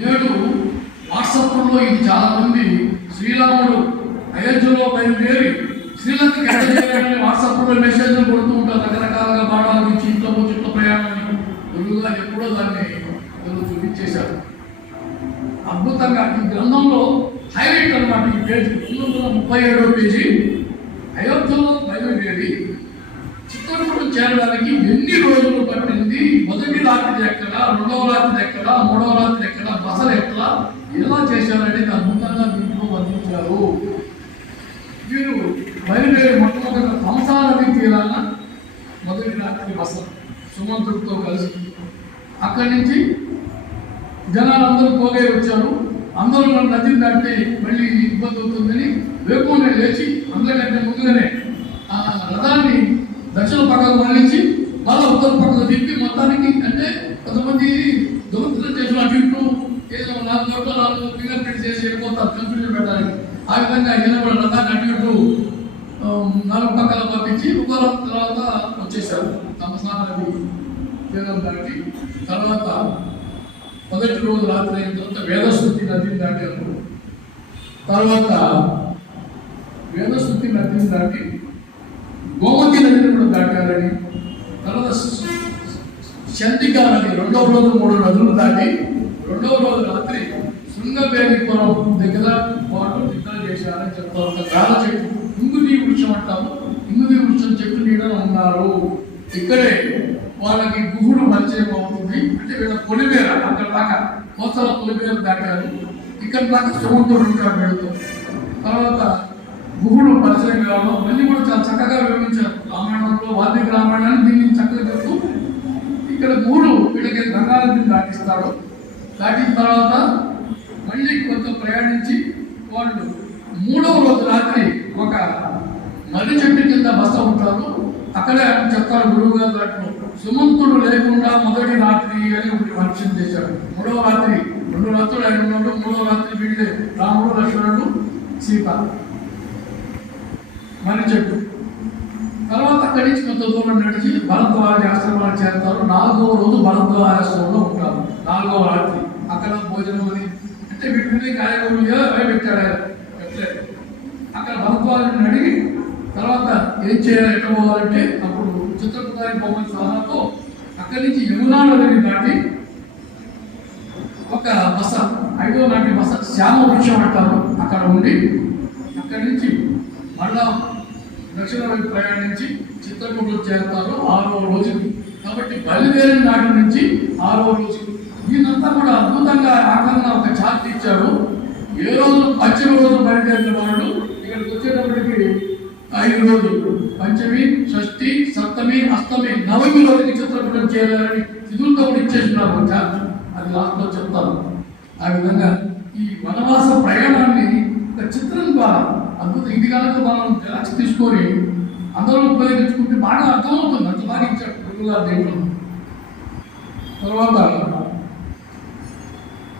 నేడు వాట్సాప్లో ఇది చాలా మంది శ్రీరాముడు అయోధ్యలో బయలుదేరి శ్రీలంకకి ఎక్కడికి వాట్సాప్లో మెసేజ్లు కొడుతూ ఉంటారు. రకరకాలుగా బాణాలు ఇచ్చి ఇంట్లో ప్రయాణం గురువుగా ఎప్పుడో దాన్ని చూపించేశారు. అద్భుతంగా ఈ గ్రంథంలో హైలైట్ అన్నమాట ఈ పేజీ 37వ పేజీ. అయోధ్యలో బయలుదేరి చిత్తూరు చేరడానికి ఎన్ని రోజులు పట్టింది, మొదటి రాత్రి ఎక్కడ, రెండవ రాత్రి ఎక్కడ, మూడవ రాత్రి ఎక్కడ, బసలు ఎట్లా, ఎలా చేశారని అద్భుతంగా దీంట్లో వర్ణించారు. వీరు బయలుదేరి మొట్టమొదటి కంసా నది తీరాన మొదటి రాత్రి బస సుమంతుడితో కలిసి అక్కడి నుంచి జనాలందరూ పోగే వచ్చారు. అందరూ నదిని దాటి మళ్ళీ ఇబ్బంది అవుతుందని వేకునే లేచి అందరికంటే ముందుగానే ఆ రథాన్ని దక్షిణ పక్కకు మళ్ళించి మళ్ళీ ఉత్తర పక్కకు తిప్పి మొత్తానికి అంటే కొంతమంది దొంగతనం చేసిన అటు ఇటు ఏదో 4 ఫింగర్ ప్రింట్ చేసి వెళ్ళిపోతారు కన్ఫ్యూజన్ పెట్టడానికి. ఆ విధంగా ఈయన కూడా రథాన్ని అటు ఇటు 4 పక్కల పంపించి ఉత్తర తర్వాత వచ్చేసారు. కంసా నది తీరం దాటి తర్వాత మొదటి రోజు రాత్రి అయిన తర్వాత వేదశృతి నదిని దాటారు. తర్వాత వేదశృతి నదిని దాటి గోమతి నదిని కూడా దాటారని, తర్వాత చండికా నది 2వ రోజు 3 నదులు దాటి 2వ రోజు రాత్రి శృంగబేరిపురం దగ్గర పాటు నిద్ర చేశారని చెప్తారు. ఒక గాల చెట్టు ఇంగుదీ వృక్షం అంటాము, ఇంగుదీ వృక్షం చెట్టు నీడలో ఉన్నారు. ఇక్కడే వాళ్ళకి గుహుడు పరిచయం అవుతుంది. అంటే వీళ్ళ పొలిమేర అక్కడ దాకా కోసల పొలిమేర దాటారు. ఇక్కడ దాకా సుమంతుడు ఉంటాడు వీళ్ళతో. తర్వాత గుహుడు పరిచయం కావడం మళ్ళీ కూడా చాలా చక్కగా వివరించారు రామాయణంలో. వాల్మీకి రామాయణాన్ని దీన్ని చక్కగా చెప్తూ ఇక్కడ గుహుడు వీళ్ళకి గంగా నదిని దాటిస్తాడు. దాటిన తర్వాత మళ్ళీ కొంత ప్రయాణించి వాళ్ళు 3వ రోజు రాత్రి ఒక మర్రి చెట్టు కింద బస ఉంటారు. అక్కడే చెప్తారు గురువు గారు దాంట్లో సుమంతుడు లేకుండా మొదటి రాత్రి అని ఒకటి వర్షం చేశాడు. 3వ రాత్రి 2 రాత్రులు ఆయన ఉన్నాడు. 3వ రాత్రి వీళ్ళే రాముడు, లక్ష్మణుడు, సీత మర్రి చెట్టు. తర్వాత అక్కడి నుంచి కొంత దూరం నడిచి భరద్వాజ ఆశ్రమాలు చేస్తారు. 4వ రోజు భరద్వాజ ఆశ్రమంలో ఉంటారు. 4వ రాత్రి అక్కడ భోజనం అని అంటే వీటిని కార్యక్రమంగా పెట్టాడు. పెట్టలేదు అక్కడ భరద్వాజుని అడిగి తర్వాత ఏం చేయాలి, ఎట్లా పోవాలంటే అప్పుడు చిత్రకూటానికి పోవాలని సలహాతో అక్కడి నుంచి యమునా నదిని దాటి ఒక బస 5వ నాటి బస శ్యామ వృక్షం అంటారు అక్కడ ఉండి అక్కడి నుంచి మళ్ళా దక్షిణ వైపు ప్రయాణించి చిత్రకూటలు చేరుతారు 6వ రోజు. కాబట్టి బయలుదేరిన నాటి నుంచి 6వ రోజు దీనంతా కూడా అద్భుతంగా ఆకరణ ఒక చార్ట్ ఇచ్చారు. ఏ రోజు పంచమి రోజు బయలుదేరిన వాళ్ళు ఇక్కడికి వచ్చేటప్పటికి 5 రోజులు పంచమి, షష్ఠి, సప్తమి, అష్టమి, నవమి రోజుకి చిత్రకూటం చేయాలని తిథులతో కూడా ఇచ్చేస్తున్నారు చార్ట్. అది లాస్ట్లో చెప్తాను. ఆ విధంగా ఈ వనవాస ప్రయాణాన్ని ఒక చిత్రం ద్వారా అద్భుతం. ఇది కనుక మనం జెరాక్స్ తీసుకొని అందరూ ఉపయోగించుకుంటే బాగా అర్థమవుతుంది. అంత బాగా ఇచ్చాడు గురువు గారు దీంట్లో. తర్వాత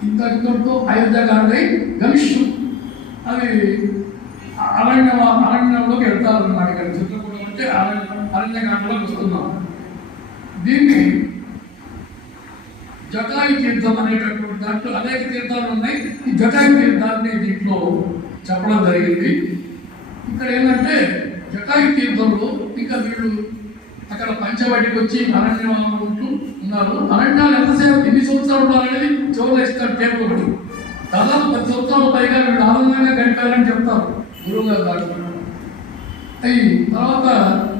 ఇంతటితో అయోధ్యకాండ గమిష్యం అది అరణ్యంలోకి వెళ్తారు అన్నమాట. ఇక్కడ చిత్రకూటం అంటే అరణ్యకాండలోకి వస్తున్నాం. దీన్ని జటాయు తీర్థం అనేటటువంటి దాంట్లో అనేక తీర్థాలు ఉన్నాయి. ఈ జటాయు తీర్థాన్ని దీంట్లో చెప్పడం జరిగింది. ఇక్కడ ఏంటంటే జటాయు తీర్థంలో ఇంకా వీళ్ళు అక్కడ పంచవటికి వచ్చి అరణ్యంలో ఉంటూ ఉన్నారు. అరణ్యాలు ఎంతసేపు ఎన్ని సంవత్సరాలు ఉండాలనేది చివరిలో ఇస్తారు టేబుల్ ఒకటి. దాదాపు 10 సంవత్సరాల పైగా వీళ్ళు ఆనందంగా గడిపారని చెప్తారు గురువు గారు దాంట్లో. అయి తర్వాత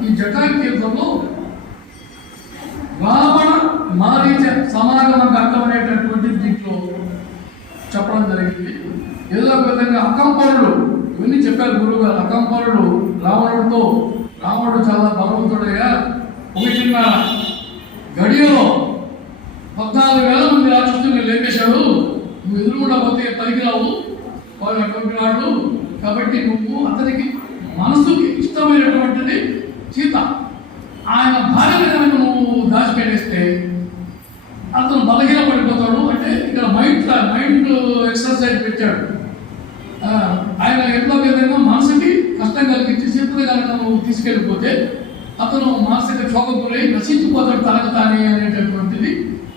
ఈ జటాయు తీర్థంలో రావణ మారీచ సమాగమ ఘట్టం అనేటటువంటి దీంట్లో చెప్పడం జరిగింది. ఏదో ఒక విధంగా అకంపరుడు ఇవన్నీ చెప్పారు గురువు గారు. అకంపరుడు రావణుడితో రావణుడు చాలా బలవంతుడయ్యా, 1.5 గడియలో 14,000 మంది రాక్షసుని లేపేశాడు. నువ్వు ఎదురుకుండా పోతే పనికిరావు వాడు అటువంటి వాడు. కాబట్టి నువ్వు అతనికి మనసుకి ఇష్టమైనటువంటిది సీత ఆయన భార్య కనుక నువ్వు దాచిపెట్టేస్తే అతను బలహీన పడిపోతాడు. అంటే ఇక్కడ మైండ్ ఎక్సర్సైజ్ పెట్టాడు. ఆయన ఎట్లా విధంగా మనసుకి కష్టం కలిగించి సీతను కనుక నువ్వు తీసుకెళ్ళిపోతే అతను మానసిక క్షోభ గురై నశించిపోతాడు తనకు తానే అనేటటువంటిది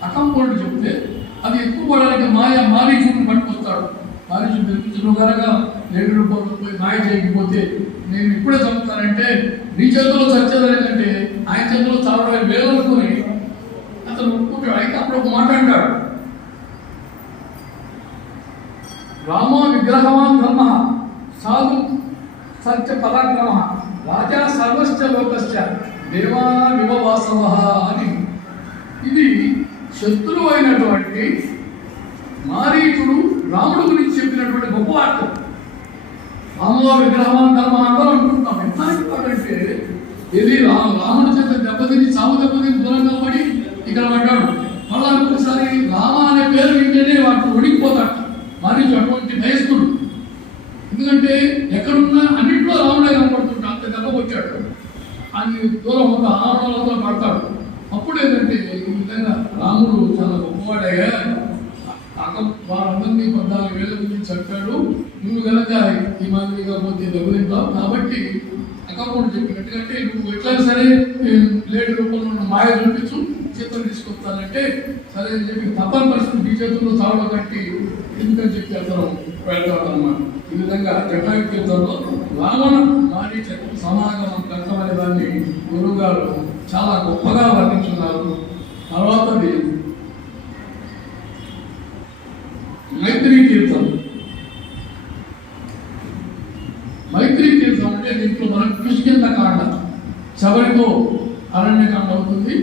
అకంపరుడు చెప్తే అది ఎక్కువ ఉన్నటువంటి మారీచుడిని పట్టుకొస్తాడు. మారీచుడు పిలిపించడం కనుక లేడి రూపంలో పోయి మాయ చేయకపోతే నేను ఇప్పుడే చంపుతానంటే నీ చేతిలో చచ్చేదానికంటే ఆయన చేతిలో చావడం వేలనుకుని అతను ఒప్పుకుంటాడు. అయితే అప్పుడు ఒక మాట అంటాడు, రామ విగ్రహవాన్ ధర్మ సాధు సత్య పరాక్రమ రాజా సర్వశ్చ లోకశ్చ దేవా వివవాసవ అని. ఇది శత్రువు అయినటువంటి మారీచుడు రాముడు గురించి చెప్పినటువంటి గొప్ప వార్త. రామ విగ్రహవాన్ ధర్మ అందరూ అనుకుంటాం. ఎంత అనుకుంటాడంటే ఇది రాముడి చేత దెబ్బతిని సాగు దెబ్బతిని దూరంగా పడి ఇక్కడ పడ్డాడు. మళ్ళా ఇంకొకసారి రామ అనే పేరు వింటేనే వాటిని ఒడిగిపోతాడు మారీచు. అటువంటి భయస్తుడు. ఎందుకంటే ఎక్కడున్నా అన్నింటిలో రాముడే కనపడుతుంటాడు. అంత దెబ్బ కొట్టాడు. అన్ని దూరం ఒక ఆనందంలో పడతాడు. అప్పుడు ఏంటంటే ఈ విధంగా రాముడు చాలా గొప్పవాడయ్యా, వారందరినీ 14,000 మంది చంపాడు, నువ్వు కనుక ఈ మాదిరిగా పోతే దెబ్బతింటావు. కాబట్టి అక్కప్పుడు చెప్పినట్టుకంటే నువ్వు ఎట్లయినా సరే లేడి రూపంలో ఉన్న మాయ చూపించు, చేతులు తీసుకొస్తానంటే సరే అని చెప్పి తప్పని పరిస్థితి నీ చేతుల్లో చావడం కట్టి ఎందుకని చెప్పి అతను వెళ్తాడు అన్నమాట. ఈ విధంగా జటాయుద్ధంలో రావణ మారీచ సమాగమం కథం అనే దాన్ని గురువు గారు చాలా గొప్పగా వర్ణించున్నారు. తర్వాతది మైత్రీ తీర్థం. మైత్రీ తీర్థం అంటే దీంట్లో మనం కిష్కింద కాండ, శబరితో అరణ్యకాండ అవుతుంది.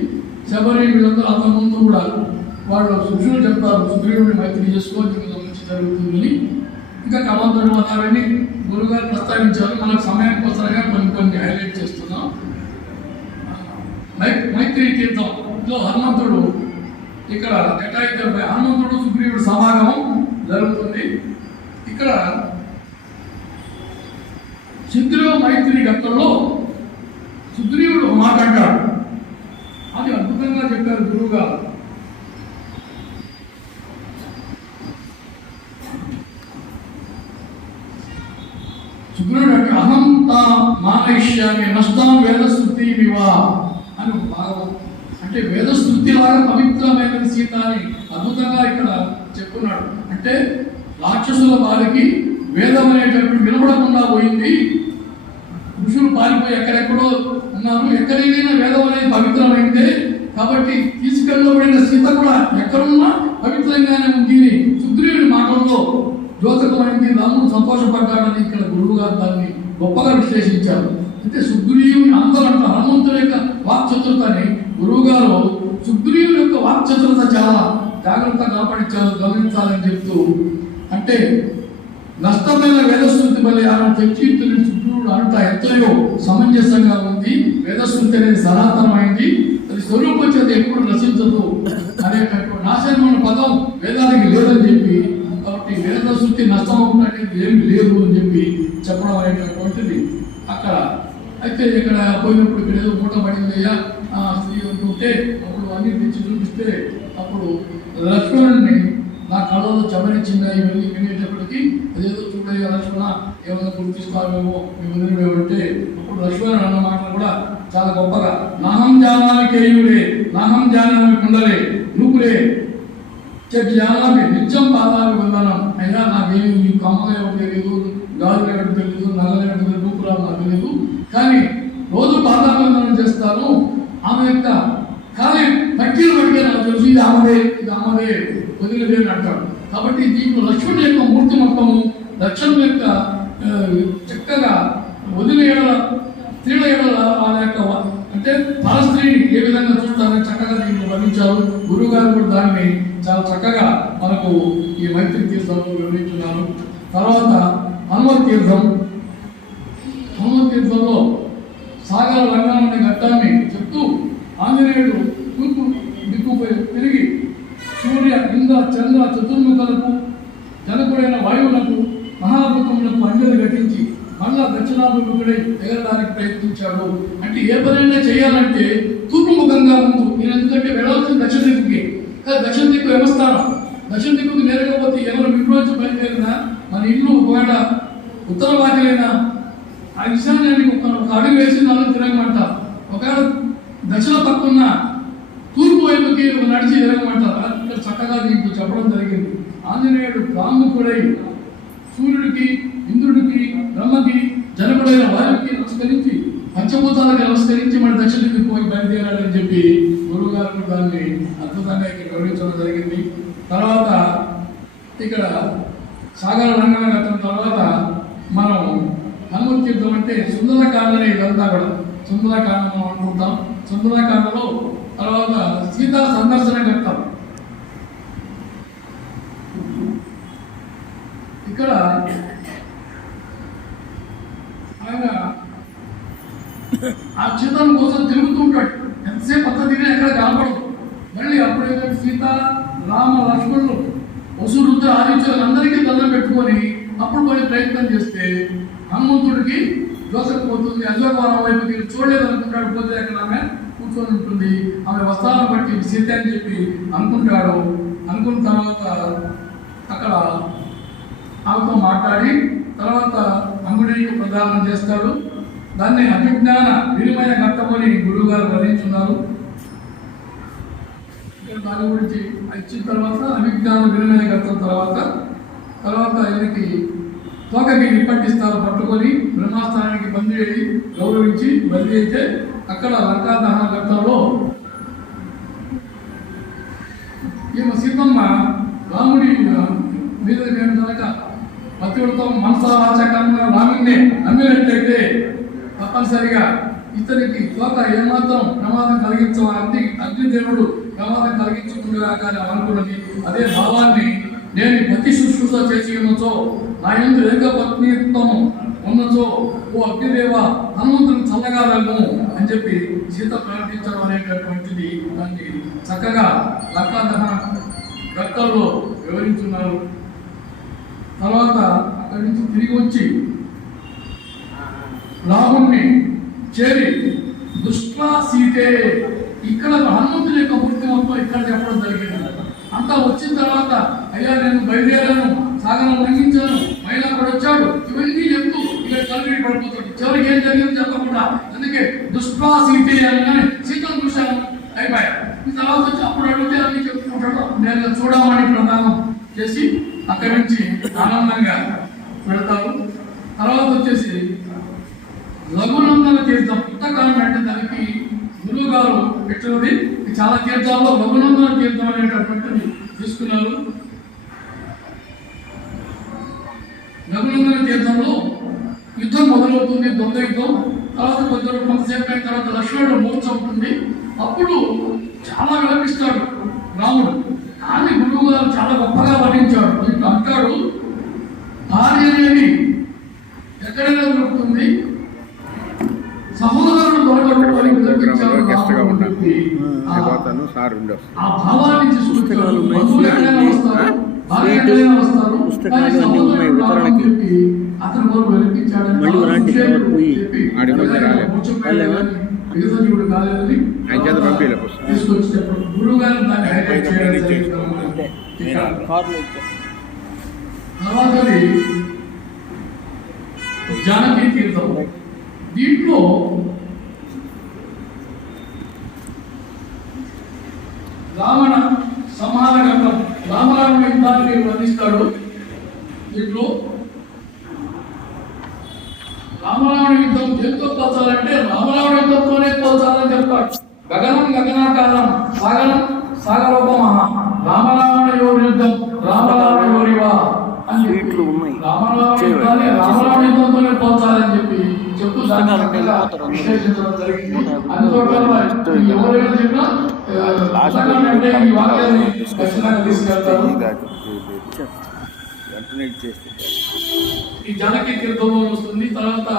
శబరి వీళ్ళందరూ అంత ముందు కూడా వాళ్ళు శిష్యులు చెప్తారు, సుగ్రీవుడిని మైత్రి చేసుకొని నీకు మంచి జరుగుతుందని. ఇంకా కమంతుడు అన్నారని గురుగారు ప్రస్తావించారు. మనకు సమయం కోసంగా కొన్ని హైలైట్ చేస్తున్నాం. మైత్రీ తీర్థంలో హనుమంతుడు ఇక్కడ హనుమంతుడు సుగ్రీవుడు సమాగమం జరుగుతుంది. ఇక్కడ సుగ్రీవ మైత్రి ఘట్టంలో సుగ్రీవుడు మాట అంటాడు. అది అద్భుతంగా చెప్పారు గురువు గారు. సుగ్రీవుడు అంటే అహం తా మానయిష్యామి నష్టాం వేదశృతి వివా అని భాగం. అంటే వేదశృతి లాగా పవిత్రమైనది సీత అని అద్భుతంగా ఇక్కడ చెప్పున్నాడు. అంటే రాక్షసుల వారికి వేదం అనేటటువంటి వినపడకుండా పోయింది. ఋషులు పారిపోయి ఎక్కడెక్కడో ఉన్నారు. ఎక్కడైనా వేదం అనేది పవిత్రమైందే. కాబట్టి తీసుకెళ్ళబడిన సీత కూడా ఎక్కడున్నా పవిత్రంగానే ఉంది. సుగ్రీవుడి మాటల్లో జ్యోతికమైంది, రాముడు సంతోషపడ్డాడని ఇక్కడ గురువు గారు దాన్ని గొప్పగా విశ్లేషించారు. అంటే సుగ్రీవుని అందరూ అంటారు హనుమంతుడి యొక్క వాక్చతురతని. గురువు గారు సుగ్రీవుని యొక్క వాక్చతురత చాలా జాగ్రత్తగా గమనించాలని చెప్తూ, అంటే నష్టమైన వేదశృతి బలియాలను తెచ్చి సుగ్రీవుడు అంట ఎంతయో సమంజసంగా ఉంది. వేదశృతి అనేది సనాతనమైంది, అది స్వరూపం చేత ఎప్పుడు నశించదు అనేటటువంటి నాశనమైన పదం వేదానికి లేదని చెప్పి, కాబట్టి వేదశృతి నష్టం అనేది ఏమి లేదు అని చెప్పి చెప్పడం అనేటటువంటిది అక్కడ. అయితే ఇక్కడ పోయినప్పుడు ఇక్కడ ఏదో మూట పడిందయ్యా స్త్రీ ఉంటుంటే అప్పుడు అన్ని తెచ్చి చూపిస్తే అప్పుడు లక్ష్మణుడిని నా కళ్ళలో చమరించిందా ఇవన్నీ వినేటప్పటికి అదేదో చూడయ్యా లక్ష్మణ ఏమైనా గుర్తిస్తావేమో మీ వదిలేమంటే అప్పుడు లక్ష్మణుడు అన్న మాటలు కూడా చాలా గొప్పగా, నాహం జానామి కేయులే నాహం జానామి కుండలే నువ్వులే జానామి నిత్యం పాదాలు వందనం. అయినా నాకేమి నీ కమ్మలేమో తెలియదు, గాజులు ఎక్కడ తెలియదు, నగలు ఎక్కడ తెలియదు, రూపురాలు నాకు తెలియదు, కానీ రోజు పాదాభివందనం చేస్తాను. ఆమె యొక్క కానీ పట్టీలు పట్టిగా నాకు తెలుసు ఇది అమ్మదే వదిలేదే అని అంటాడు. కాబట్టి దీంట్లో లక్ష్మణుడి యొక్క మూర్తి మొత్తము లక్ష్మణుడి యొక్క చక్కగా వదిలేయడం స్త్రీల ఏడల వాళ్ళ యొక్క అంటే పరస్త్రీని ఏ విధంగా చూస్తారని చక్కగా దీంట్లో వర్ణించారు. గురువు గారు కూడా దాన్ని చాలా చక్కగా మనకు ఈ మైత్రి తీర్థంలో వివరించున్నారు. తర్వాత హనుమత్ తీర్థంలో సాగర రంగం అనే ఘట్టాన్ని చెప్తూ ఆంజనేయుడు తూర్పు దిక్కుపై తిరిగి సూర్య ఇంద్ర చంద్ర చతుర్ముఖులకు జనకుడైన వాయువులకు మహాభూతములకు అంజలి ఘటించి మళ్ళా దక్షిణాభిముఖుడై ఎగరడానికి ప్రయత్నించాడు. అంటే ఏ పనైనా చేయాలంటే తూర్పు ముఖంగా ముందు నేను ఎందుకంటే వెళ్ళవలసిన దక్షిణ దిక్కుకి, దక్షిణ దిక్కు వ్యవస్థానం. దక్షిణ దిక్కుకి నేరకపోతే ఎవరు ఇంట్లోంచి బయలుదేరినా మన ఇల్లు ఒకవేళ ఉత్తర వాకిలైనా ఆ విషయాన్ని ఒక అడుగు వేసి నన్ను తిరగమంటారు. ఒకవేళ దక్షిణ పక్కన తూర్పు వైపుకి నడిచి తిరగమంటారు. ఇక్కడ చక్కగా దీంట్లో చెప్పడం జరిగింది. ఆంజనేయుడు ప్రాముఖుడై సూర్యుడికి, ఇంద్రుడికి, బ్రహ్మకి, జనకుడైన వారికి నమస్కరించి పంచభూతాలకు నమస్కరించి మన దక్షిణకి పోయి బయలుదేరాలని చెప్పి గురువు గారు దాన్ని అద్భుతంగా ఇక్కడ వివరించడం జరిగింది. తర్వాత ఇక్కడ సాగర రంగన గతం తర్వాత మనం హనుమత్ యుద్ధం అంటే సుందరకాండనే ఇదంతా కూడా సుందరకాండ మనం అనుకుంటాం. సుందరకాండలో తర్వాత సీతా సందర్శన ఘట్టం. ఇక్కడ ఆయన ఆ సీతను కోసం తిరుగుతుంటాడు. ఎంతసేపు అంత తిరిగి ఎక్కడ కనపడదు. మళ్ళీ అప్పుడైతే సీత, రామ, లక్ష్మణులు, వసురుద్ర ఆదిత్యులు అందరికీ దండం పెట్టుకొని అప్పుడు పోయి ప్రయత్నం చేస్తే హనుమంతుడికి దోసకపోతుంది. అశోకవనం వైపు తిరిగి చూడలేదు అనుకుంటాడు. పోతే అక్కడ ఆమె కూర్చొని ఉంటుంది. ఆమె వస్త్రాలను బట్టి సీత అని చెప్పి అనుకుంటాడు. అనుకున్న తర్వాత అక్కడ ఆమెతో మాట్లాడి తర్వాత అంగుడికి ప్రదానం చేస్తాడు. దాన్ని అభిజ్ఞాన విలువైన ఘట్టమని గురువు గారు వర్ణించున్నారు. దాని గురించి ఇచ్చిన తర్వాత అభిజ్ఞాన విలువైన ఘట్టం తర్వాత ఆయనకి తోకకి నిప్పట్టిస్తారు. పట్టుకొని బ్రహ్మాస్థానానికి బందీ అయ్యి గౌరవించి బందీ అయితే అక్కడ లంకా దహన ఘట్టంలో ఈమె సీతమ్మ రాముడి మీద నేను కనుక పతివ్రతం మనసావాచకంగా రాముడిని నమ్మినట్లయితే తప్పనిసరిగా ఇతనికి తోక ఏమాత్రం ప్రమాదం కలిగించవాలని అగ్నిదేవుడు ప్రమాదం కలిగించకుండా కానీ అనుకున్నది. అదే భావాన్ని నేను పతి శుశ్రూష చేసి ఉన్నచో, నా యందు ఏక పత్నిత్వము ఉన్నచో, ఓ అగ్నిదేవ హనుమంతుని చల్లగాలను అని చెప్పి సీత ప్రార్థించడం అనేటటువంటిది దాన్ని చక్కగా లంకా దహన ఘట్టంలో వివరించున్నారు. తర్వాత అక్కడి నుంచి తిరిగి వచ్చి రాముణ్ణి చేరి దుష్ట్వా సీతే, ఇక్కడ హనుమంతుని యొక్క పూర్తి మొత్తం ఇక్కడ చెప్పడం జరిగింది. అంతా వచ్చిన తర్వాత అయ్యా నేను బయలుదేరాను, సాగరం లంఘించాను, మహిళ కూడా వచ్చాడు, ఇవన్నీ చెప్తూ ఇక్కడ కలిగి పడిపోతాడు. చివరికి ఏం జరిగింది చెప్పకుండా అందుకే దుష్ట్వా సీతే అనగానే సీతను చూశాను అయిపోయా. ఈ తర్వాత వచ్చి అప్పుడు అడిగితే అన్ని చెప్పుకుంటాడు. నేను చూడమని ప్రదానం చేసి అక్కడి నుంచి ఆనందంగా పెడతారు. తర్వాత వచ్చేసి రఘునందన తీర్థం. పుస్తకాన్ని అంటే దానికి గురువు గారు పెట్టినది చాలా తీర్థాల్లో రఘునందన తీర్థం అనేటటువంటిది తీసుకున్నారు. రఘునందన తీర్థంలో యుద్ధం మొదలవుతుంది, దొంగ యుద్ధం. తర్వాత కొంతసేపు అయిన తర్వాత లక్ష్మణుడు మూర్ఛ ఉంటుంది. అప్పుడు చాలా విలపిస్తాడు రాముడు. కానీ గురువు గారు చాలా గొప్పగా వర్ణించాడు. ఇట్లా అంటాడు, భార్య అనేది ఎక్కడైనా దొరుకుతుంది, సహోదరుడు దొరకట్టుకొని విలపించాడు ఆ భావాన్ని తీసుకుంటే బంధువులు ఎక్కడైనా వస్తారు, భార్య ఎక్కడైనా వస్తారు, కానీ సహోదరుడు చెప్పి అతని వరకు విలపించాడని విగతజీవుడు కాలేదని తీసుకొచ్చేటప్పుడు గురువు గారు దాన్ని హైలైట్ చేయడం జరిగింది. తర్వాతది జానకీ తీర్థం. దీంట్లో రావణ సంహార ఘట్టం, రామరావణ యుద్ధాన్ని వర్ణిస్తాడు. దీంట్లో రామరావణ యుద్ధం దేంతో పోల్చాలంటే రామరావణ యుద్ధంతోనే పోల్చాలని చెప్తాడు. గగనం గగనాకారం, సాగరం సాగరోపమః, రామరావణ యోరి యుద్ధం రామరావణ యోరివా అని రామరావణ యుద్ధంతోనే పోల్చాలని చెప్పి చెప్తూ విశ్లేషించడం జరిగింది. అందువల్ల ఎవరైనా చెప్పినా అంటే ఈ వాక్యాన్ని ఖచ్చితంగా తీసుకెళ్తారు. ఈ జానకీ తీర్థంలో వస్తుంది. తర్వాత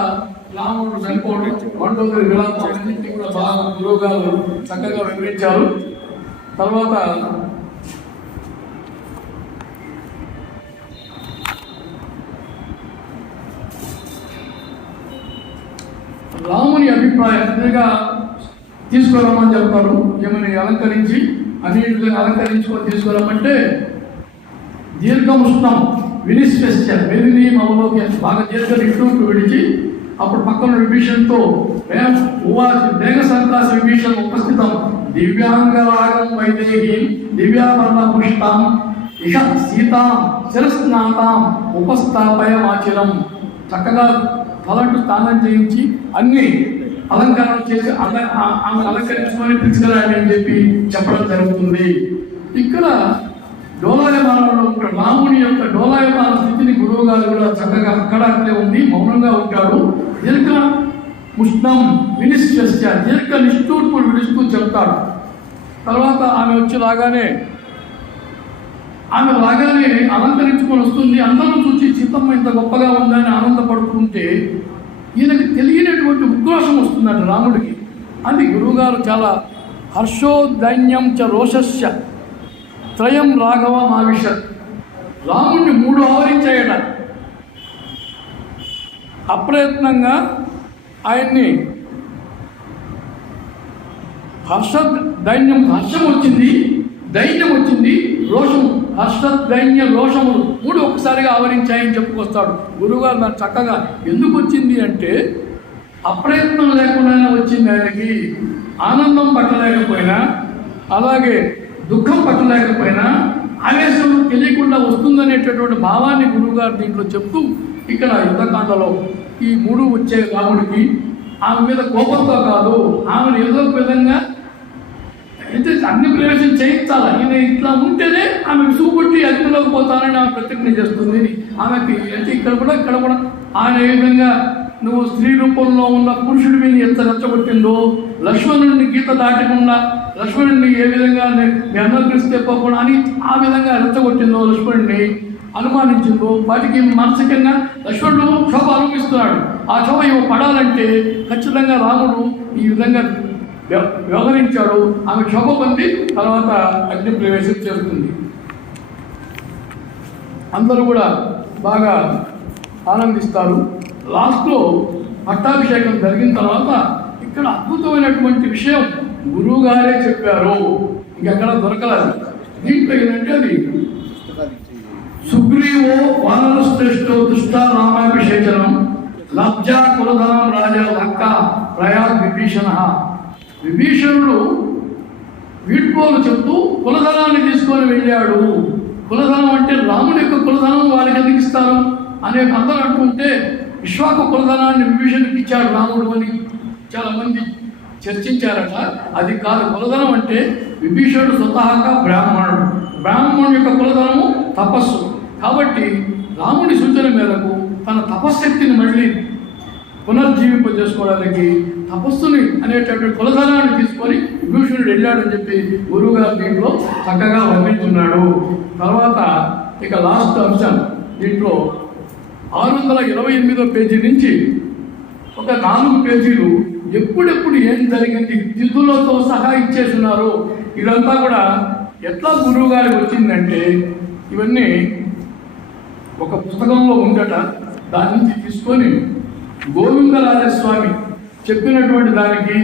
రాముడు చనిపోవడం, మండోదరి విలాపం అన్నింటినీ కూడా బాగా గురువు గారు చక్కగా వివరించారు. తర్వాత రాముని అభిప్రాయంగా తీసుకురామని చెప్తారు. ఏమని అలంకరించి అన్నింటిని అలంకరించుకొని తీసుకురామంటే దీర్ఘముష్ణం వినిశ్వస్య వెలిని మౌలోకి బాగా దీర్ఘ నిట్టూర్పు విడిచి అప్పుడు పక్కన విభీషణ్తో మేఘ సంకాశ విభీషణ్ ఉపస్థితం దివ్యాంగరాగం వైదేహీం దివ్యాభరణ పుష్టాం ఇష సీతాం శిరస్నాతాం ఉపస్థాపయమాచిరం. చక్కగా తలంటు స్నానం చేయించి అన్ని అలంకరణ చేసి ఆమె అలంకరించుకొని తీసుకురాని అని చెప్పి చెప్పడం జరుగుతుంది. ఇక్కడ డోలాయమానంలో ఉన్న రాముని యొక్క డోలాయమాన స్థితిని గురువు గారు కూడా చక్కగా అక్కడే ఉంది, మౌనంగా ఉంటాడు. దీర్ఘ ముష్ణం వినిశ్చస్య, దీర్ఘ నిష్ఠూర్పులు విడుస్తూ చెప్తాడు. తర్వాత ఆమె రాగానే అలంకరించుకొని వస్తుంది. అందరూ చూసి సీతమ్మ ఇంత గొప్పగా ఉందని ఆనందపడుతుంటే ఈయనకి తెలియనటువంటి ఉక్రోషం వస్తుందంట రాముడికి. అది గురువుగారు చాలా హర్షోదైన్యం చ రోషస్య త్రయం రాఘవ మావిషత్. రాముడిని 3 ఆవరించాయట. అప్రయత్నంగా ఆయన్ని హర్షం వచ్చింది, దైన్యం వచ్చింది, రోషము, హర్షదైన్య రోషములు 3 ఒక్కసారిగా ఆవరించాయని చెప్పుకొస్తాడు గురువుగారు. దాన్ని చక్కగా ఎందుకు వచ్చింది అంటే అప్రయత్నం లేకుండానే వచ్చింది. ఆయనకి ఆనందం పట్టలేకపోయినా, అలాగే దుఃఖం పట్టలేకపోయినా, ఆవేశం తెలియకుండా వస్తుందనేటటువంటి భావాన్ని గురువుగారు దీంట్లో చెప్తూ ఇక్కడ యుద్ధకాండలో ఈ 3 వచ్చే రాముడికి ఆమె మీద కోపంతో కాదు, ఆమెను ఏదో ఒక విధంగా అయితే అన్ని ప్రవేశం చేయించాలి. ఈయన ఇట్లా ఉంటేనే ఆమె విసుగుపుట్టి అగ్నిలోకి పోతానని ఆమె ప్రతిజ్ఞ చేస్తుంది. ఆమెకి అయితే ఇక్కడ కూడా ఆయన ఏ విధంగా నువ్వు స్త్రీ రూపంలో ఉన్న పురుషుడిని ఎంత రెచ్చగొట్టిందో, లక్ష్మణుడిని గీత దాటకుండా లక్ష్మణుడిని ఏ విధంగా మీ అనుకరిస్తే పోకుండా అని ఆ విధంగా రెచ్చగొట్టిందో, లక్ష్మణుడిని అనుమానించిందో, వాటికి మానసికంగా లక్ష్మణుడు క్షోభ అనుభవిస్తున్నాడు. ఆ క్షోభ ఇవి పడాలంటే ఖచ్చితంగా రాముడు ఈ విధంగా వ్యవహరించాడు. ఆమె క్షోభ పొంది తర్వాత అగ్ని ప్రవేశం చేస్తుంది. అందరూ కూడా బాగా ఆనందిస్తారు. లాస్ట్లో పట్టాభిషేకం జరిగిన తర్వాత ఇక్కడ అద్భుతమైనటువంటి విషయం గురువు గారే చెప్పారు, ఇంకెక్కడ దొరకలేదు. దీంట్లో ఏంటంటే అది సుగ్రీవో వానర శ్రేష్ఠో దుష్ట రామాభిషేచనం లబ్జా కులధనం రాజా లంక ప్రయాగ్ విభీషణ. విభీషణుడు వీడ్కోలు చెప్తూ కులధనాన్ని తీసుకొని వెళ్ళాడు. కులధనం అంటే రాముడి యొక్క కులధనం వాళ్ళకి ఎందుకు ఇస్తారు అనే అందరూ అనుకుంటే విశ్వాక కులధనాన్ని విభీషణుడికి ఇచ్చాడు రాముడు అని చాలామంది చర్చించారట. అది కాదు. కులధనం అంటే విభీషణుడు స్వతహాగా బ్రాహ్మణుడు, బ్రాహ్మణుడి యొక్క కులధనము తపస్సు. కాబట్టి రాముడి సూచన మేరకు తన తపశ్శక్తిని మళ్ళీ పునర్జీవింపజేసుకోవడానికి తపస్సుని అనేటటువంటి కులధనాన్ని తీసుకొని విభీషణుడు వెళ్ళాడని చెప్పి గురువుగారు దీంట్లో చక్కగా వర్ణించున్నాడు. తర్వాత ఇక లాస్ట్ అంశం దీంట్లో 628వ పేజీ నుంచి ఒక 4 పేజీలు ఎప్పుడెప్పుడు ఏం జరిగింది తిథులతో సహా ఇచ్చేస్తున్నారు. ఇదంతా కూడా ఎట్లా గురువు గారికి వచ్చిందంటే ఇవన్నీ ఒక పుస్తకంలో ఉండట, దాని నుంచి తీసుకొని గోవిందరాజస్వామి చెప్పినటువంటి దానికి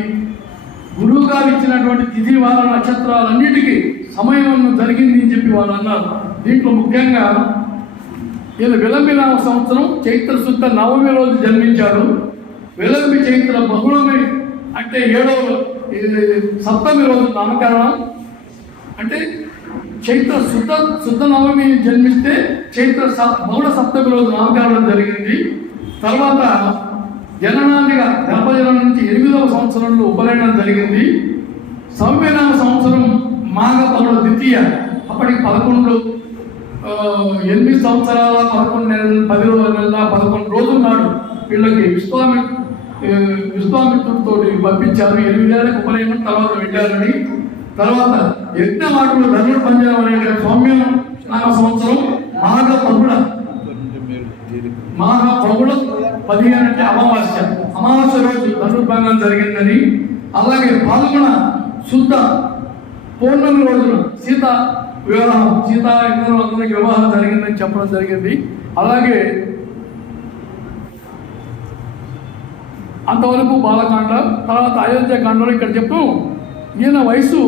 గురువు గారు ఇచ్చినటువంటి తిథి వార నక్షత్రాలన్నిటికీ సమయం జరిగింది అని చెప్పి వాళ్ళు అన్నారు. దీంట్లో ముఖ్యంగా ఈయన విలంబినామ సంవత్సరం చైత్ర శుద్ధ 9వ రోజు జన్మించాడు. విలంబి చైత్ర బహుళమి అంటే 7వ రోజు నామకరణం. అంటే చైత్ర శుద్ధ నవమి జన్మిస్తే చైత్ర బహుళ సప్తమి రోజు నామకరణం జరిగింది. తర్వాత జననాదిగా గర్భజనం నుంచి 8వ సంవత్సరంలో ఉపనయనం జరిగింది. సౌమ్యనామ సంవత్సరం మాఘ బహుళ ద్వితీయ, అప్పటికి 8 సంవత్సరాల 11 నెలల 10 నెలల 11 రోజుల నాడు వీళ్ళకి విశ్వామిత్రుడితో పంపించారు. 8 ఏళ్ళకి ఉపనయనం తర్వాత వెళ్ళారని. తర్వాత యజ్ఞవాటులు ధనుడు పంజరం అనే సౌమ్య నామ సంవత్సరం మాఘ బహుళ 15 అంటే అమావాస్య రోజు ధనుర్భంగం జరిగిందని. అలాగే పాల్గొన శుద్ధ పౌర్ణమి రోజున సీతా ఇద్దరు అందరికి వివాహం జరిగిందని చెప్పడం జరిగింది. అలాగే అంతవరకు బాలకాండ. తర్వాత అయోధ్యకాండలో ఇక్కడ చెప్పు ఈయన వయసు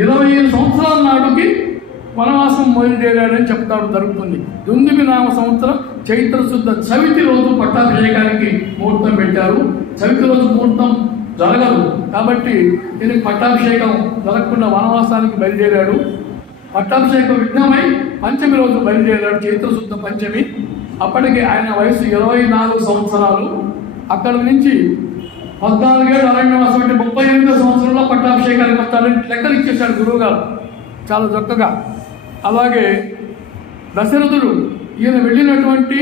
25 సంవత్సరాల నాడుకి వనవాసం మొదలుదేరాడని చెప్తాడు జరుగుతుంది. దుందుమి నామ సంవత్సరం చైత్ర శుద్ధ చవితి రోజు పట్టాభిషేకానికి ముహూర్తం పెట్టారు. చవితి రోజు ముహూర్తం జరగదు కాబట్టి దీనికి పట్టాభిషేకం జరగకుండా వనవాసానికి బయలుదేరాడు. పట్టాభిషేకం విఘ్నమై పంచమి రోజు బయలుదేరాడు, చైత్ర శుద్ధ పంచమి. అప్పటికి ఆయన వయసు 24 సంవత్సరాలు. అక్కడి నుంచి 14 ఏళ్ళు అరణ్యవాసం అంటే 38 సంవత్సరంలో పట్టాభిషేకానికి వస్తాడని లెక్కలు ఇచ్చేశాడు గురువు గారు చాలా చక్కగా. అలాగే దశరథుడు ఈయన వెళ్ళినటువంటి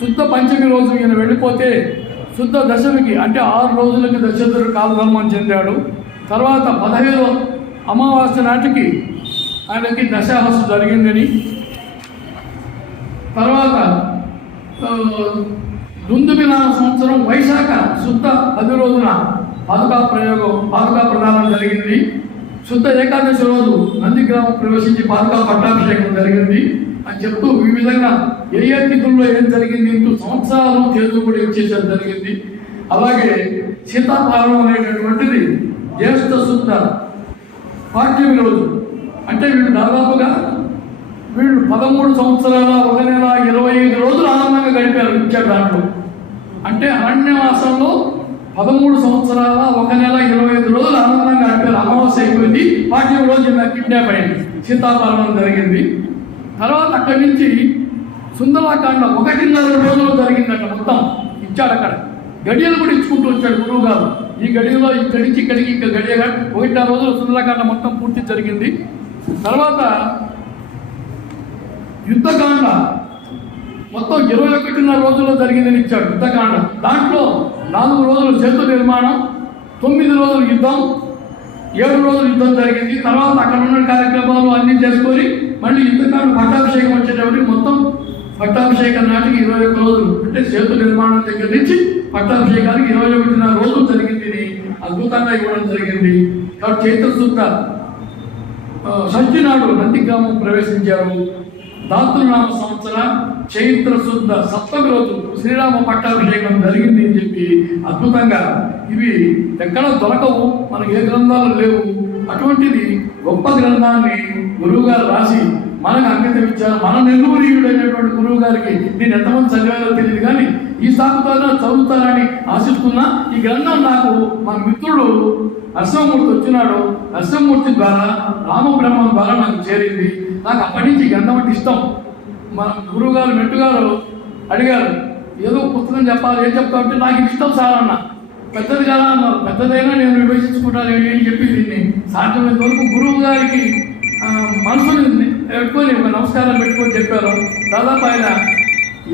శుద్ధ పంచమి రోజు ఈయన వెళ్ళిపోతే శుద్ధ దశమికి అంటే 6 రోజులకి దశరథుడు కాలధర్మం చెందాడు. తర్వాత 15వ అమావాస్య నాటికి ఆయనకి దశావస్థ జరిగిందని, తర్వాత దుందుమి నామ సంవత్సరం వైశాఖ శుద్ధ 10 రోజున పాదుకా ప్రదానం జరిగింది. శుద్ధ ఏకాదశి రోజు నందిగ్రామం ప్రవేశించి పాదుకా పట్టాభిషేకం జరిగింది అని చెప్తూ ఈ విధంగా ఏ తిథుల్లో ఏం జరిగింది ఇంటూ సంవత్సరాలు తేదీలు కూడా ఇచ్చేసేది జరిగింది. అలాగే సీతాపాలనం అనేటటువంటిది జ్యేష్ఠ శుద్ధ పాఠ్యమి రోజు. అంటే వీళ్ళు దాదాపుగా 13 సంవత్సరాల 1 నెల 25 రోజులు ఆనందంగా గడిపారు ఇచ్చాడు దాంట్లో. అంటే అరణ్యవాసంలో 13 సంవత్సరాల 1 నెల 25 రోజులు ఆనందంగా గడిపారు. అమావాస్య అయిపోయింది, పాఠ్యం రోజు కిడ్నాప్ అయింది, సీతాపాలనం జరిగింది. తర్వాత అక్కడి నుంచి సుందరాకాండ 1.5 రోజులు జరిగిందట. మొత్తం ఇచ్చాడు అక్కడ. గడియలు కూడా ఇచ్చుకుంటూ వచ్చాడు గురువు గారు. ఈ గడియలో ఇక్కడి నుంచి ఇక్కడికి ఇంకా గడియగా 1.5 రోజులు సుందరాకాండ మొత్తం పూర్తి జరిగింది. తర్వాత యుద్ధకాండ మొత్తం 21.5 రోజుల్లో జరిగిందని ఇచ్చాడు యుద్ధకాండ. దాంట్లో 4 రోజులు సేతు నిర్మాణం, 9 రోజులు యుద్ధం, 7 రోజులు యుద్ధం జరిగింది. తర్వాత అక్కడ ఉన్న కార్యక్రమాలు అన్నీ చేసుకొని మళ్ళీ యుద్ధకాండ పట్టాభిషేకం వచ్చేటప్పటికి మొత్తం పట్టాభిషేకం నాటికి 21 రోజులు అంటే సేతు నిర్మాణం దగ్గర నుంచి పట్టాభిషేకానికి 21.5 రోజులు జరిగింది. అద్భుతంగా ఇవ్వడం జరిగింది. కాబట్టి చైత్ర శుద్ధ షష్ఠి నాడు నందిగ్రామం ప్రవేశించారు. దాతృనామ సంవత్సర చైత్ర శుద్ధ సప్తమి రోజు శ్రీరామ పట్టాభిషేకం జరిగింది అని చెప్పి అద్భుతంగా ఇవి ఎక్కడ దొరకవు, మనకి ఏ గ్రంథాలు లేవు. అటువంటిది గొప్ప గ్రంథాన్ని గురువు గారు రాసి మనకు అంకితం ఇచ్చారు. మన నెల్లూరియుడైనటువంటి గురువు గారికి నేను ఎంతమంది చదివారో తెలియదు, కానీ ఈ సాగుతారా చదువుతారని ఆశిస్తున్నా. ఈ గ్రంథం నాకు మా మిత్రుడు నరసింహమూర్తి వచ్చినాడు, నరసింహమూర్తి ద్వారా రామబ్రహ్మం ద్వారా నాకు చేరింది. నాకు అప్పటి నుంచి గ్రంథం అంటే ఇష్టం. మన గురువు గారు మెట్టు గారు అడిగారు, ఏదో పుస్తకం చెప్పాలి, ఏం చెప్తామంటే నాకు ఇష్టం సార్ అన్న. పెద్దది కదా అన్నారు. పెద్దదైనా నేను విభజించుకుంటాను అని చెప్పి దీన్ని సాధ్యమైనంత వరకు గురువు గారికి మనసుని పెట్టుకొని ఒక నమస్కారం పెట్టుకొని చెప్పారు. దాదాపు ఆయన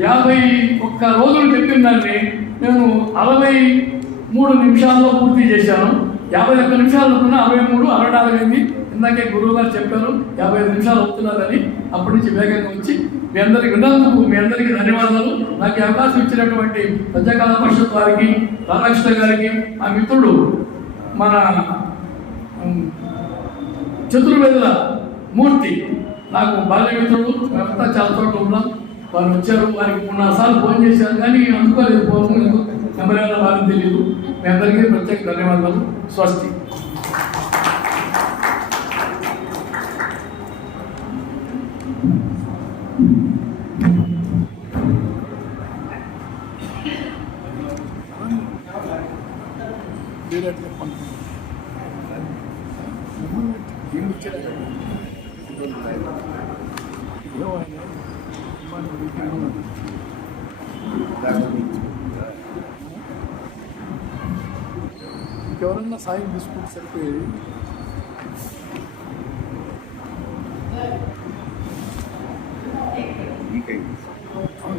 51 రోజులు చెప్పిన దాన్ని నేను 63 నిమిషాల్లో పూర్తి చేశాను. 51 నిమిషాలు అనుకున్నా 63, 64 అయింది. ఇందాకే గురువు గారు చెప్పారు 55 నిమిషాలు అవుతున్నారని. అప్పటి నుంచి వేగంగా వచ్చి మీ అందరికి విన్నందుకు మీ అందరికీ ధన్యవాదాలు. నాకు ఈ అవకాశం ఇచ్చినటువంటి ప్రజాకాల పరిషత్ వారికి, రాధాకృష్ణ గారికి, ఆ మిత్రుడు మన చతుర్వేదుల మూర్తి నాకు బాల్య మిత్రుడు, మేమంతా చాలా చోట్ల ఉన్నాం. వారు వచ్చారు, వారికి 3-4 సార్లు ఫోన్ చేశారు కానీ అందుకోలేదు. ఫోన్ నెంబర్ ఏమైనా వారికి తెలియదు. మీ అందరికీ ప్రత్యేక ధన్యవాదాలు. స్వస్తి. ఇంకెవరన్నా సాయం తీసుకుంటే సరిపోయేది.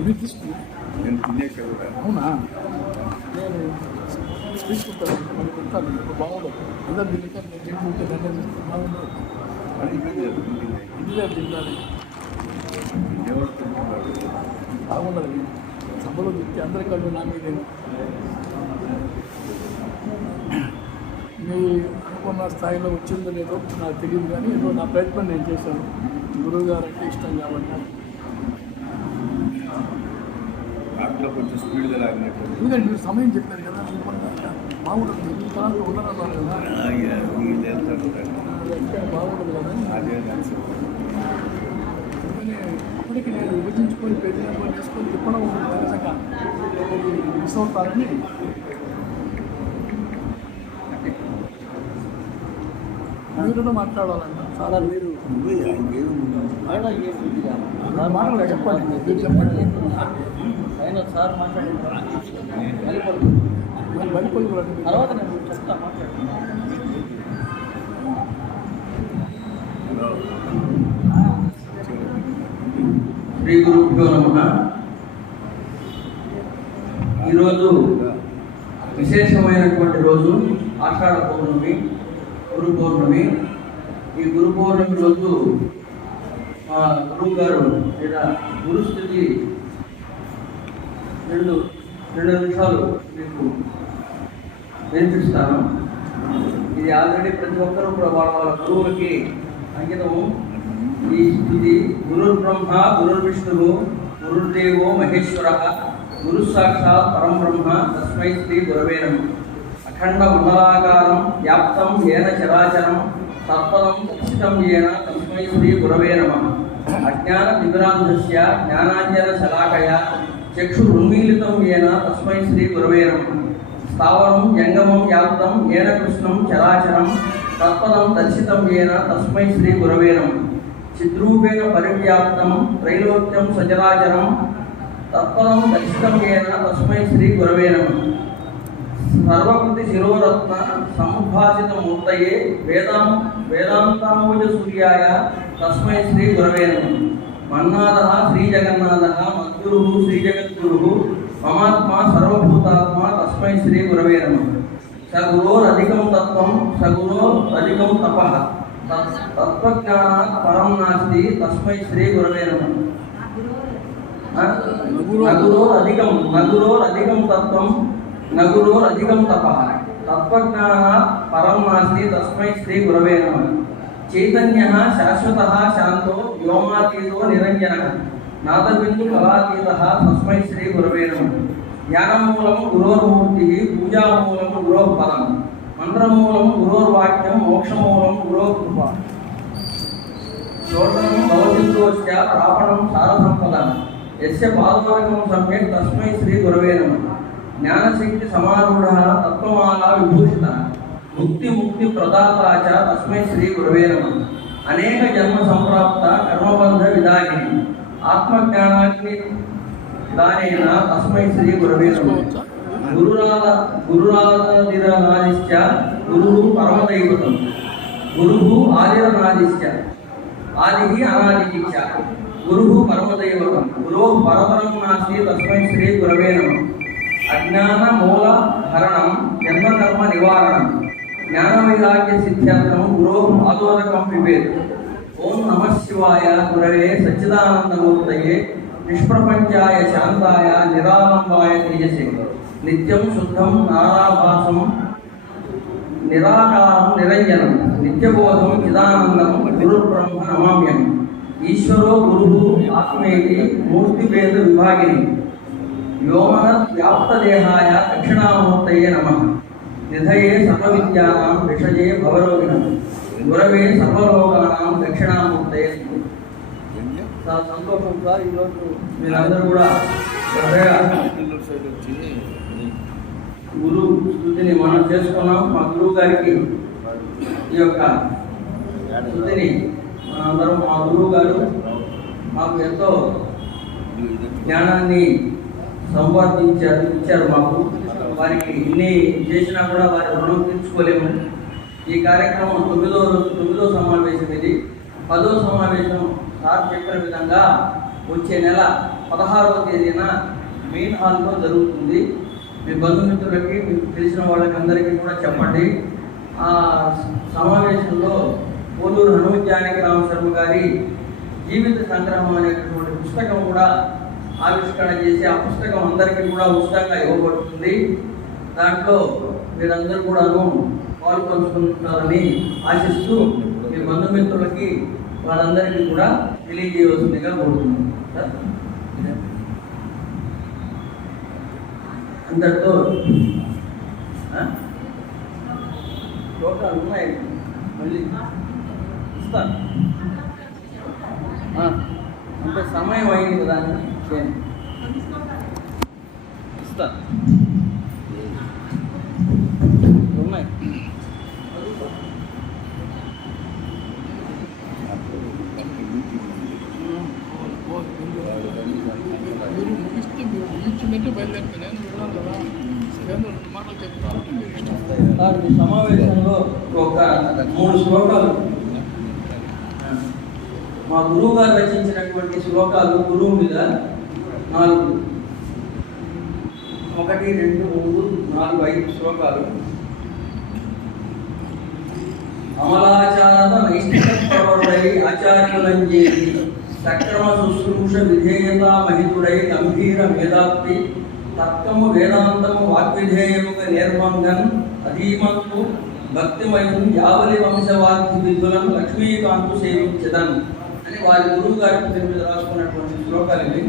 మీరు తీసుకున్నా నేను తినేక అవునా? నేను తీసుకుంటాను, మనకు ఉంటాను. ఇప్పుడు బాగుండదు అందరు తింటాను. నేను తింటుంటే దండ బాగుండదు. ఇంటి దగ్గర తింటాను బాగుండదు. సభలో తింటే అందరి కళ్ళు నా మీద మీ అనుకున్న స్థాయిలో వచ్చిందో లేదో నాకు తెలియదు, కానీ ఏదో నా ప్రయత్నం నేను చేశాను. గురువు గారు అంటే ఇష్టం కాబట్టి కొంచెం స్పీడ్గా లాగినట్టు. ఎందుకంటే మీరు సమయం చెప్పారు కదా, బాగుంటుంది. మీ తర్వాత ఉండరన్నారు కదా, బాగుంటుంది కదా. ఇప్పటికి నేను విభజించుకొని పేజీ నెంబర్ చేసుకొని తిప్పడం నిజంగా మిస్ అవుతారని మీరులో మాట్లాడాలంట. చాలా మీరు మాట్లాడాలి, చెప్పండి, మీరు చెప్పండి. ఆయన సార్ మాట్లాడి మరి బలిపల్లి కూడా తర్వాత నేను చెప్తా మాట్లాడుతున్నాను. శ్రీ గురుభ్యో నమః. ఈరోజు విశేషమైనటువంటి రోజు ఆషాఢ పౌర్ణమి, గురు పౌర్ణమి. ఈ గురు పౌర్ణమి రోజు మా గురువు గారు లేదా గురుస్థితి రెండు నిమిషాలు మీకు వినిపిస్తాను. ఇది ఆల్రెడీ ప్రతి ఒక్కరూ కూడా వాళ్ళ గురువులకి అంకితము. ఈ స్థుతి గురుర్ బ్రహ్మ గురుర్ విష్ణువు గురుర్దేవో మహేశ్వర గురు సాక్షాత్ పరం బ్రహ్మ తస్మై శ్రీ గురవే నమః. అఖండ మండలాకారం వ్యాప్తం ఏన చరాచరం తత్పదం దర్శితం ఏన తస్మై శ్రీ గురవే నమః. అజ్ఞాన తిమిరాంధస్య జ్ఞానాంజన శలాకయా చక్షురున్మీలితం ఏన తస్మై శ్రీ గురవే నమః. స్థావరం జంగమం వ్యాప్తం ఏన కృష్ణం చరాచరం తత్పదం దర్శితం ఏన తస్మై శ్రీ గురవే నమః. చిద్రూపేణ పరివ్యాప్తం త్రైలోక్యం సచరాచరం తత్పదం దర్శితం ఏన తస్మై శ్రీ గురవే నమః. సర్వకృతి శిరోరత్న సముద్భాసిత మూర్తయే వేదాంతాంబుజ సూర్యాయ తస్మై శ్రీ గురవే నమః. మన్నాథః శ్రీ జగన్నాథః మద్గురుః శ్రీ జగద్గురుః మమాత్మా సర్వభూతాత్మా తస్మై శ్రీ గురవే నమః. సగురోరధికం తత్వం సగురోరధికం తపః తత్వజ్ఞానాత్ పరం నాస్తి తస్మై శ్రీ గురవే నమః. నగురోరధికం తత్వం నగురోరధికం తపః తత్వజ్ఞానాత్ పరం నాస్తి తస్మై శ్రీ గురవే నమః. చైతన్యః శాశ్వతః శాంతో వ్యోమాతీతో నిరంజనః నాదబిందు కళాతీతః తస్మై శ్రీ గురవే నమః. జ్ఞానమూలం గురోర్మూర్తి పూజామూలం గురోః పదం మంత్రమూలం గురోర్వాక్యం మోక్షమూలం గురోః కృప. శోషణం భవతిందోశ్చ ప్రాపణం సారసంపద యస్య పాదోదకం సమ్యక్ తస్మై శ్రీ గురవే నమః. జ్ఞానశక్తి సమారూఢః తత్వమాలా విభూషితః ముక్తి ప్రదాత చ తస్మై శ్రీ గురవే నమః. అనేక జన్మ సంప్రాప్త కర్మబంధ విదాయిని ఆత్మజ్ఞానాగ్ని దానేన తస్మై శ్రీ గురవే నమః. గురురాదిరనాదిశ్చ గురుః పరమదైవతం గురుః ఆదిరనాదిశ్చ ఆదిః అనాదిః చ గురుః పరమదైవతం గురోః పరపరం నాస్తి తస్మై శ్రీ గురవే నమః. అజ్ఞాన మూల హరణం జన్మకర్మ నివారణం జ్ఞాన వైరాగ్య సిద్ధ్యర్థం గురోః పాదోదకం పిబేత్. ఓం నమః శివాయ గురవే సచ్చిదానందమూర్తయే నిష్ప్రపంచాయ శాంతాయ నిరాలంబాయ తేజసే నిత్యం శుద్ధం నారాభాసం నిరాకారం నిరంజనం నిత్యబోధం చిదానందం గురుర్బ్రహ్మ నమామ్యం. ఈశ్వరో గురుః ఆత్మేతి మూర్తిభేద విభాగిని వ్యోమనత్ వ్యాప్తదేహాయ దక్షిణామూర్తయే నమః. నిధయే సర్వవిద్యానాం విషజే భవరోగిణం గురవే సర్వలోకానాం దక్షిణామూర్తయే. చాలా సంతోషం సార్, ఈరోజు మీరందరూ కూడా గురు స్థుతిని మనం చేసుకున్నాం. మా గురువు గారికి ఈ యొక్క స్థుతిని మనందరం మా గురువు గారు మాకు ఎంతో జ్ఞానాన్ని ఇచ్చారు మాకు. వారికి ఇన్ని చేసినా కూడా వారి రుణం తీర్చుకోలేము. ఈ కార్యక్రమం 9వ సమావేశం ఇది. 10వ సమావేశం సార్ చెప్పిన విధంగా వచ్చే నెల 16వ తేదీన మెయిన్ హాల్లో జరుగుతుంది. మీ బంధుమిత్రులకి మీకు తెలిసిన వాళ్ళకి అందరికీ కూడా చెప్పండి. ఆ సమావేశంలో పోలూరు హనుమజ్ఞానికి రామశర్మ గారి జీవిత సంగ్రహం అనేటటువంటి పుస్తకం కూడా ఆవిష్కరణ చేసి ఆ పుస్తకం అందరికీ కూడా ఉచితంగా ఇవ్వబడుతుంది. దాంట్లో మీరందరూ కూడాను పాల్పంచుకుంటారని ఆశిస్తూ మీ బంధుమిత్రులకి వాళ్ళందరికీ కూడా తెలియజేయవలసిందిగా కోరుతున్నాను సార్. అందరితో టోటల్ ఉన్నాయి, మళ్ళీ ఇస్తాను. అంటే సమయం అయింది కదా అని చేయండి. ఇస్తా ఉన్నాయి. మీరు ముగిస్తే మీరు ముగించిందంటే బయలుదేరుతాను. నేను విన్నాను కదా, నేను 2 మాటలు చెప్తాను, మీరు ఇష్టం. సార్ ఈ సమావేశంలో ఒక 3 శ్లోకాలు మా గురువు గారు రచించినటువంటి శ్లోకాలు గురువు మీద 4 1 2 3 4 5 శ్లోకాలు. అమలాచారత నైష్ఠిక ప్రవరుడై ఆచార్యులంజేసి సక్రమ శుశ్రూష విధేయత మహితుడై గంభీర మేధాప్తి తర్కము వేదాంతము వాగ్విధేయముగా నిర్మంగన్ అధీమంతు భక్తిమయం యావలి వంశవాక్య విధులను లక్ష్మీకాంతు సేవించదన్ అని వారి గురువు గారి పేరు మీద రాసుకున్నటువంటి శ్లోకాలు ఇవి.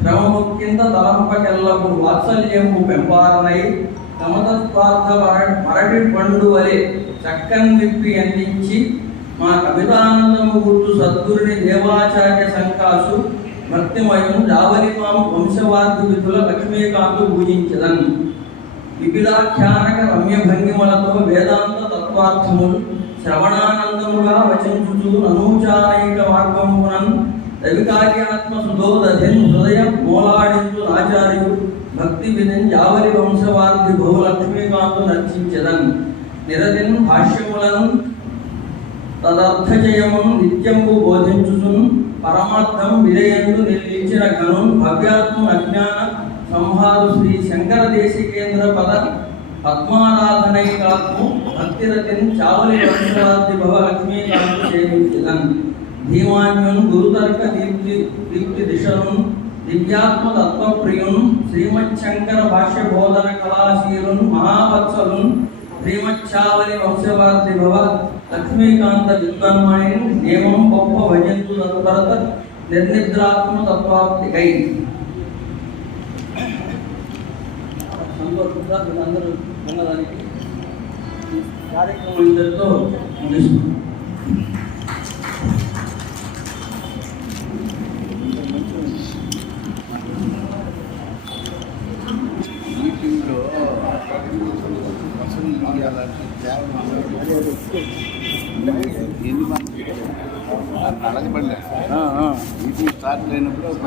క్రమము కింద తలంపకెల్లకు వాత్సల్యము పెంపారనై సమతత్వార్థ మరటి పండు వలె చక్కని విప్పి అందించి మా కవితానందము గుర్తు సద్గురుని దేవాచార్య సంకాసు భక్తిమయం జావలిమాం వంశవాద్య విధుల లక్ష్మీకాంతు పూజించదన్. వివిధాఖ్యానక రమ్య భంగిమలతో వేదాంత తత్వార్థములు శ్రవణానందముగా వచించుచు ననూచానైక మార్గమునన్ రవికార్యాత్మ సుధోదధిన్ హృదయ మూలాడించు ఆచార్యు భక్తి విధన్ జావలి వంశవాద్య బహు లక్ష్మీకాంతు నర్చించదన్. నిరదిన్ భాష్యములను తదర్థజయమును నిత్యంబు బోధించుచున్ పరమార్థం విలయందు నిలిచిన ఘనున్ భవ్యాత్మ అజ్ఞాన సంహారు శ్రీ శంకర దేశికేంద్ర పద పద్మారాధనైకాత్ము భక్తిరతిన్ చావలి వంశవాద్య భవ లక్ష్మీకాంతు సేవించదన్. ధీమాన్యున్ గురుతర్క దీప్తి దిశనున్ దివ్యాత్మ తత్వప్రియున్ శ్రీమచ్చంకర భాష్య బోధన కళాశీలున్ మహావత్సలున్ శ్రీమచ్చావలి వంశవాద్య భవ లక్ష్మీకాంత విద్వన్మణి నియమం గొప్ప భజంతు తత్పరత నిర్నిద్రాత్మ తత్వాప్తికై. సంతోషంగా మీరందరూ ఉన్నదానికి ఈ కార్యక్రమం ఇంతటితో ముగిస్తున్నాం. మీటింగ్లో అసలు ఎన్ని మంది అడగబడలేదు. మీటింగ్ స్టార్ట్ అయినప్పుడు